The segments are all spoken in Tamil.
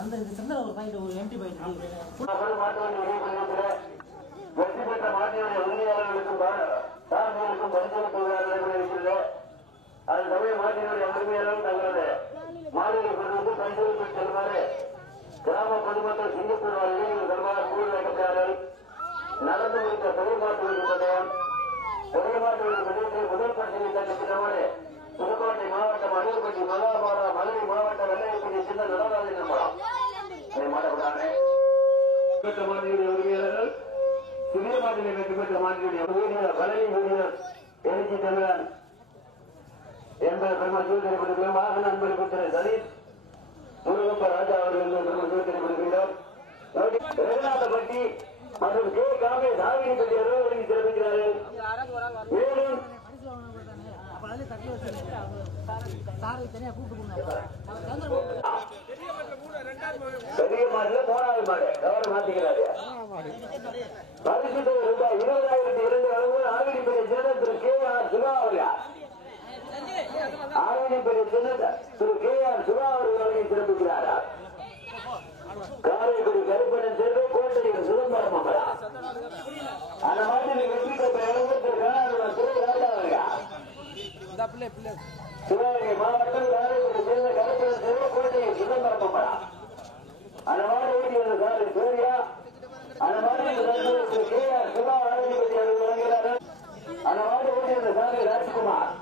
அந்த சந்திர ஒரு பாயிண்ட் ஒரு எம்டி பாயிண்ட் வெற்றி பெற்ற மாட்டினுடைய உரிமையாளர்களுக்கும் சார்புகளுக்கும் பரிசோதனை நடைபெறுகிறது. அது சமய மாட்டினுடைய உரிமையாளர்கள் தங்களது மாநில பெறுவது பரிசோதனை செல்வாறு கிராம பொதுமக்கள் சிங்கப்பூர் இளைஞர்கள் செல்வாறு கூறு வைக்கிறார்கள். நடந்து முடித்த தொழில்மாட்டு பந்தயம் முதல் பரிசீலனை கண்டிப்பான புதுக்கோட்டை மாவட்டம் அருள்பட்டி மகாபாரா மதுரை மாவட்டம் வெள்ளையப்பட்டி சின்ன நடராஜன் நம்பலாம் மாட்டப்பட்டாங்க. பெற்ற மாநில உரிமையாளர்கள் சிறிய மாநில வெற்றி பெற்ற மாநில ஊழியர் பழனி ஊழியர் எழுச்சி தமிழன் என்பவர் பெருமாள் சூழ்நிலைப்படுகிறோம். வாகன அன்பளிப்பு திரு சதீஷ் முருகப்ப ராஜா அவர்கள் பெருமாள் சூழ்நிலைப்படுகிறோம். ரெகுநாதப்பட்டி மற்றும் கே காமே சாவினிப்பட்டி அலுவலகம் சிறப்பிக்கிறார்கள். மேலும் பெரிய மாடல மூணாவது மாடு கவனம் மாத்திக்கிறாரு. பரிசு ரூபாய் 20,002 அளவு ஆவினிப்பட்டி சேர்ந்த திரு கே ஆர் சுகா அவர்கள் ஆவினிப்பட்டி சேர்ந்த திரு கே ஆர் சுகா அவர்களை சிறப்பிக்கிறாரா. காரைக்குடி கருப்பணன் சேர்ந்து கோட்டையில் சிதம்பரம் அமரா அந்த மாதிரி வெற்றி பெற்ற சிவகங்கை மாவட்டம் காரைக்குடி சேர்ந்த கருப்பணன் சேர்ந்து கோட்டையில் சிதம்பரம் அமரா அந்த மாதிரி ஓட்டி வந்த சாரி சூர்யா அந்த மாதிரி கே ஆர் சுபா ஆரம்பிப்பட்டி அவர்கள் வழங்குகிறார்கள். அந்த மாதிரி ஓட்டி வந்த சாரி ராஜ்குமார்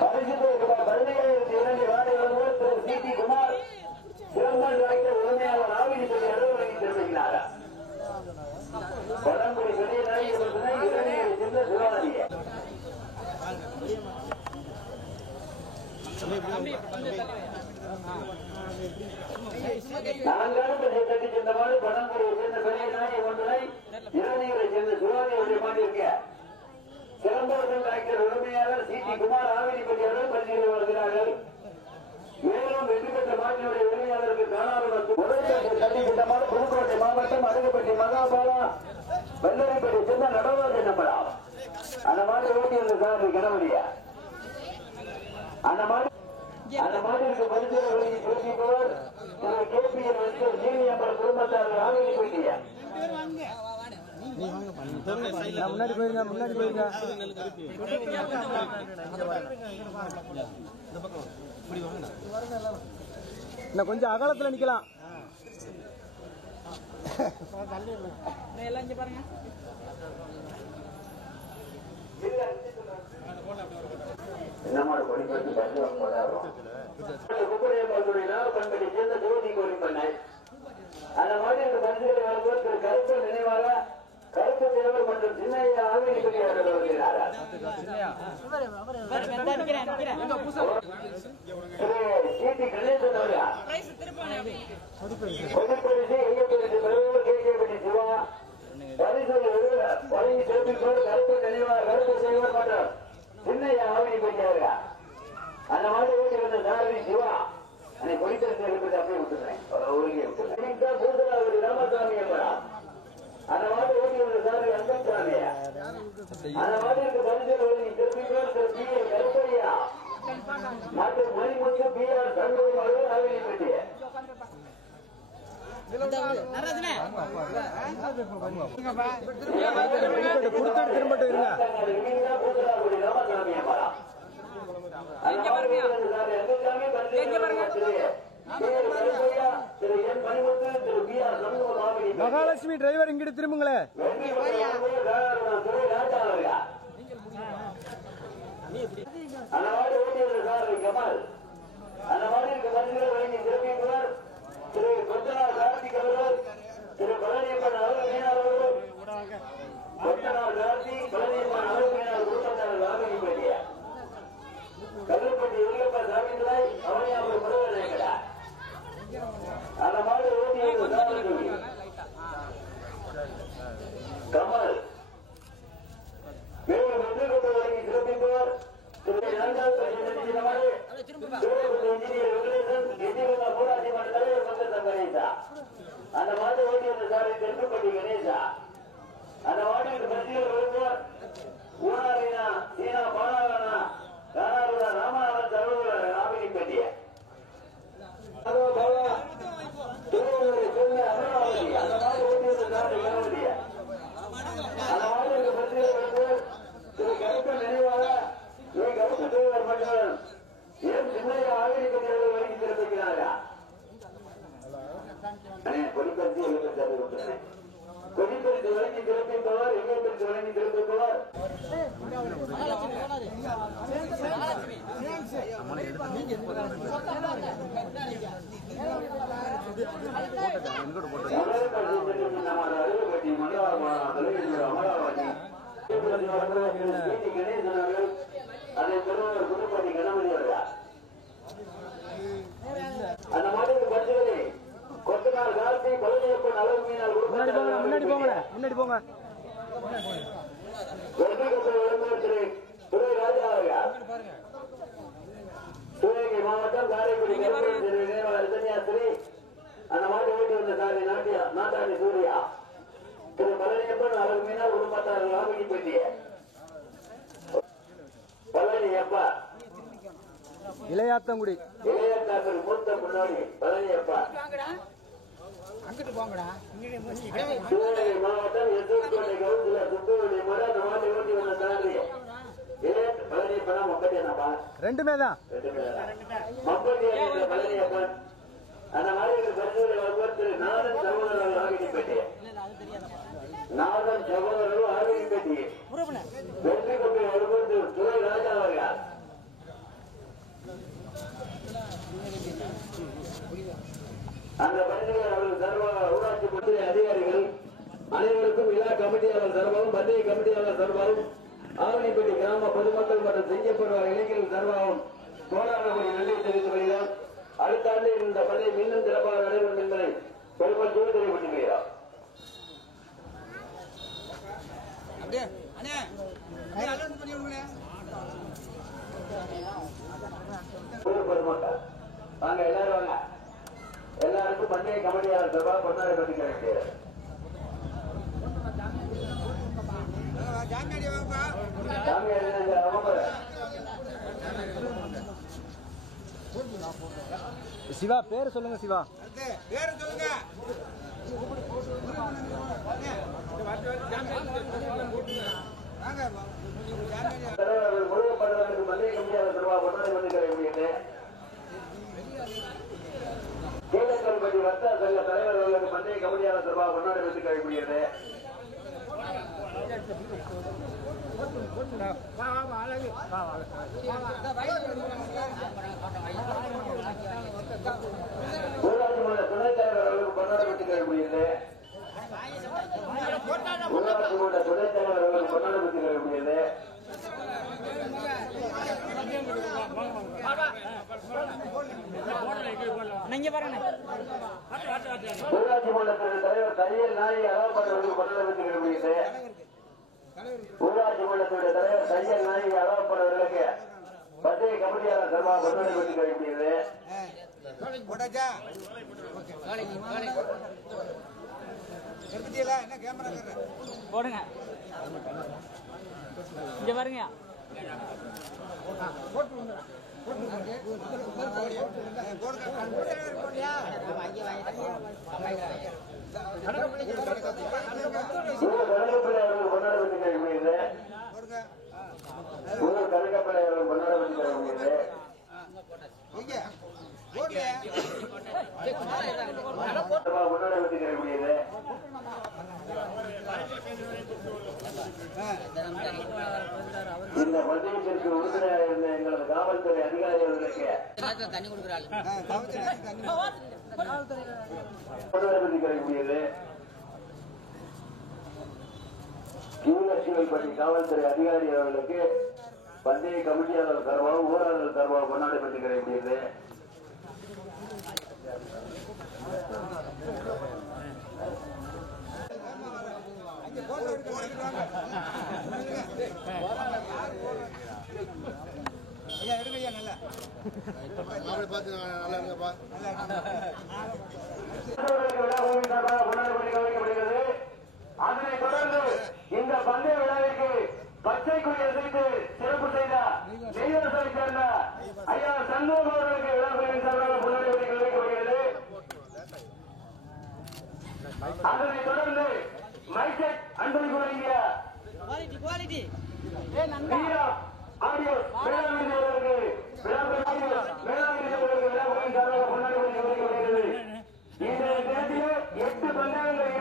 பரிசுத்த ரூபாய் 15,002 வாடகை திரு சி டி குமார் சிறந்தன் டாக்டர் உரிமையாளர் ஆவினிப்பட்டி அலுவலகம் தெரிவிக்கிறார். பழங்குடி பெரிய நாயகர் சின்ன சிவாஜிய நான்காவது கட்டி சென்ற மாதிரி பழங்குடியை சேர்ந்த பெரிய நாயகர் ஒன்றை இளைஞரை சேர்ந்த சிவாஜியுடைய மாட்டிருக்க சிறந்தவர்கள் டாக்டர் உரிமையாளர் சி டி குமார் ஆவினிப்பட்டி அவர்கள் பரிசீலனை வருகிறார்கள். மேலும் வெற்றி பெற்ற மாட்டினுடைய உரிமையாளருக்கு காணாமல் புதுக்கோட்டை மாவட்டம் அருகப்பட்டி மகாபாலா வெள்ளரிப்பட்டி சேர்ந்த நடராஜன் நம்பலாம் அந்த மாதிரி ஓட்டி வந்த சார் கணவதியா அந்த மாதிரிக்கு பரிசீலனை பேசியவர் திரு கே பி என் ஜீனியம்பர் குடும்பத்தார்கள் ஆவினிப்பட்டிய முன்னாடி போயிருங்க இன்னும் கொஞ்சம் அகலத்துல நிக்கலாம். சேர்ந்த ஜோதி கோரி பண்ண அந்த மாதிரி பரிசுகளை வழங்குவோர் திரு கருப்பு நினைவாக கருப்பு தேவர் மற்றும் சின்னையா ஆவினிப்பட்டி அவர்கள் வருகிறார். கீர்த்தி கணேசன் பொதுப்பரிசு ஐயப்பரிசு பெறுவர் கேட்கப்பட்டி சிவா பரிசு சிறப்பிப்போர் கருப்பு நினைவாக கருப்பு தேவர் மற்றும் சின்னையா ஆவினிப்பட்டி அவர்கள் அந்த மாதிரி ஓட்டி வந்த சாரதி சிவா அன்னை கொடித்தரத்தை அப்படியே விட்டுறேன் ஒழுங்கே விட்டுறேன். கூடுதலாக ராமசாமி என்பதா அந்த மாதிரி ஓட்டி வந்த சாரதி அங்கசாமியா அந்த மாதிரி பரிசு திருப்பி கருப்பையா மற்றும் மணிமுத்து பி ஆர் சண்முகம் அவர்கள் ஆவினிப்பட்டி திரும்பட்டு இருங்க. மகாலட்சுமி டிரைவர் இங்கிட்டு திரும்புங்களே. அந்த மாதிரி ஓட்டியது சார் கமல் அந்த மாதிரி பரிசுகளை வழங்கி சிறப்பிப்பவர் திரு கொத்தனார் கார்த்திக் அவர்கள் திரு பழனியப்பன் அவர்கள் கொத்தனார் கார்த்திக் பழனியப்பன் அவர்கள் குடும்பத்தார்கள் ஆவினிப்பட்டிய கருப்பட்டி உரியப்ப சாமிந்தாய் அவனையாவது முருகன் அந்த மாதிரி ஓட்டியது கமல் மேலும் வெற்றி கொண்டு வழங்கி சிறப்பிப்பவர் அந்த அறிவித்தனர். கொடிப்பெருக்கு வழங்கி சிறப்பிப்பவர், எங்கப்பெருக்கு வழங்கி சிறப்பிப்பவர் அருகப்பட்டி அமராவதி கணேசன் அவர்கள், அதை பெறுவர் புதுப்பட்டி கணபதி அவர்கள். அந்த மாதிரி பரிசுகளை கொத்தனார் கார்த்தி பழனியப்பன் அளவு மீனால் முன்னாடி போங்க திரு துறை ராஜா அவர்கள், சிவகங்கை மாவட்டம் காரைக்குடி சன்னியாசிரி, அந்த மாட்டு ஓட்டி வந்த சாரி நாட்டாணி சூர்யா, திரு பழனியப்பன் அளவு மீனால் குடும்பத்தார்கள் ஆவணிப்பட்டிய பழனியப்பா, இளையாத்தங்குடி இளையாத்தாக்கள் மூத்த முன்னாடி பழனியப்பா, சிவகங்கை மாவட்டம் எசூர்கோட்டை கவுன்சிலர் சுப்புவெளி மட அந்த மாட்டை ஓட்டி வந்த சாரி பழனியப்பனா மப்பட்டியனப்பா, ரெண்டுமே தான் மப்பட்டிய பழனியப்பன். அந்த மாதிரி பரிசுகளை வருவார் திரு நாதன் சகோதரர்கள் ஆகிப்பட்டி, நாதன் சகோதரர்கள் ஆகிப்பட்டி, வெற்றி கொண்டு வருவோர் திரு துறை ராஜா அவர்கள். அந்த பணிகளை அவர்கள் சார்பாக ஊராட்சி மன்ற அதிகாரிகள் அனைவருக்கும் விழா கமிட்டியாளர் சார்பாகவும் பந்தய கமிட்டியாளர் சார்பாகவும் ஆவணிப்பட்டி கிராம பொதுமக்கள் மற்றும் செய்யப்படுவ இளைஞர்கள் சார்பாகவும் போராடப்படி நன்றி தெரிவித்து வருகிறார். அடுத்த ஆண்டு இந்த பந்தய மீண்டும் சிறப்பாக நடைபெறும் என்பதை பெருமாள் தெளிவுபடுத்துகிறார். பொதுமக்கள் வாங்க, எல்லாரும் வாங்க. எல்லாருக்கும் பந்தய கமிட்டியாளர் சார்பாக கொண்டாட வேண்டிய சிவா பேரு சொல்லுங்க. சிவா பேரு சொல்லுங்க. முழுவதும் பந்தய கமிட்டியாளர் சார்பாக கொண்டாட வேண்டிய கீழக்கல்பட்டி வர்த்தக சங்க தலைவர் அவர்களுக்கு பந்தய கமிட்டியாளர் சார்பாக கொண்டாட வைத்து கழிக்கூடியது. ஊராட்சி மன்ற துணைத் தலைவர் அவர்களுக்கு கொண்டாட வைத்து கழிக்கூடியது. ஊராட்சி மன்ற துணைத் தலைவர் அவர்களுக்கு கொண்டாட வைத்து கழிக்கூடியது. ஊராட்சி மன்றத்தின் தலைவர் தையல் நாயகி அழகப்பட்டவர்களுக்கு கொண்டாட வைத்து கழிக்கூடியது. ஊராட்சி மன்றத்துடைய தலைவர் தையல் நாயகி அழகப்பட்டவர்களுக்கு பந்தய கமிட்டியாளர் சார்பாக கொண்டாட வைத்து கழிக்கூடியது. போடுங்க, இங்க பாருங்க. கணக்கப்பிள்ளை அவர்கள் கொண்டாட வைத்து கழிக்கூடியது. கணக்கப்பிள்ளை அவர்கள் கொண்டாட வைத்து கழிக்கூடியது. கொண்டாட வைத்து கழிக்கூடியது. இந்த பந்தயத்திற்கு உறுப்பினராக இருந்த எங்களது காவல்துறை அதிகாரி அவர்களுக்கு கொண்டாட வைத்து கழிக்கூடியது. கீழச்சிவல்பட்டி காவல்துறை அதிகாரி அவர்களுக்கு பந்தய கமிட்டியாளர் சார்பாக ஊராளர் சார்பாக கொண்டாட வைத்து கழிக்கூடியது. அதனைத் தொடர்ந்து இந்த பந்தய விழாவிற்கு பச்சை கொடி அசைத்து சிறப்பு செய்த நெய்வரசை சேர்ந்த ஐயா சண்முகம் அவர்களுக்கு விழாக்களின் சார்பாக கொண்டாடி வைக்கப்படுகிறது. அதனைத் தொடர்ந்து மைசெட் அன்பளிப்பு வழங்கிய ஆடியோ வேளாண்மை விழாக்களின் சார்பாக கொண்டாடி வைக்கப்படுகிறது. இன்றைய தேதியில் 8 பந்தயங்கள்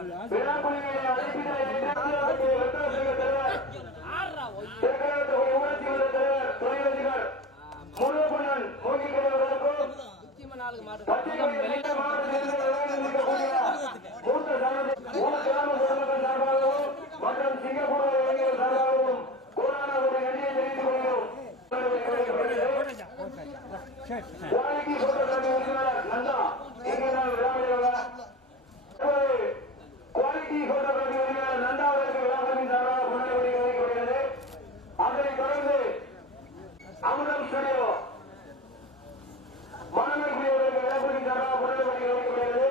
விழாக்குழுவினை அழைப்பிதழை வெற்ற சங்க தலைவர் தெற்கரத்து ஊராட்சி மன்ற தலைவர் துணைவதிகள் முருகப்பண்ணன் மூங்கிக்கடை அவர்களுக்கும் பச்சை கொடி மாவட்டத்தில் இருக்கக்கூடிய மூத்த கிராம பொதுமக்கள் சார்பாகவும் மற்றும் சிங்கப்பூர் இளைஞர்கள் சார்பாகவும் கோடான ஒரு நன்றியை தெரிவித்துக் கொள்கிறோம். குவாலிட்டி போட்டோகிராபி உரிமையாளர் நந்தா இங்குதான் விழாவிலாக குவாலிட்டி போட்டோகிராபி உரிமையாளர் நந்தா அவர்களுக்கு விழாவின் சார்பாக கொண்டாடி வருகிறது. அதனைத் தொடர்ந்து அமுதம் ஸ்டுடியோ மாணவர்களுக்கு விழாவின் சார்பாக கொண்டாடி வருகிறது.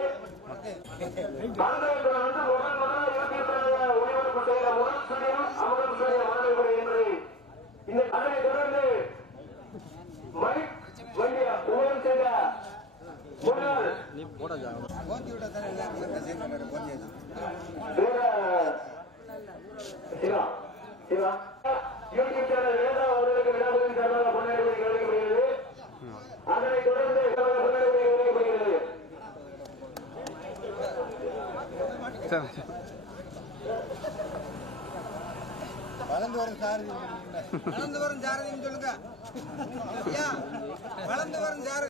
மாணவர்கள் வந்து முதல் ஒளிபரப்பு செய்த முதல் ஸ்டுடியோ அமுதம் ஸ்டுடியோ மாணவர்கள் என்பதை இந்த அதனைத் தொடர்ந்து மைக் வண்டியா உபயம் செய்த முன்னாள் சிவா சிவா யூடியூப் சேனல் வேதா அவர்களுக்கு விழாவின் சார்பாக கொண்டாடி வருகிறது. அதனைத் தொடர்ந்து கொண்டாடி வருகிறது. வளர்ந்து வரும் சாரதி சொல்லுங்க. வளர்ந்து வரும் சாரதின்னு சொல்லுங்க. வளர்ந்து வரும் சாரதி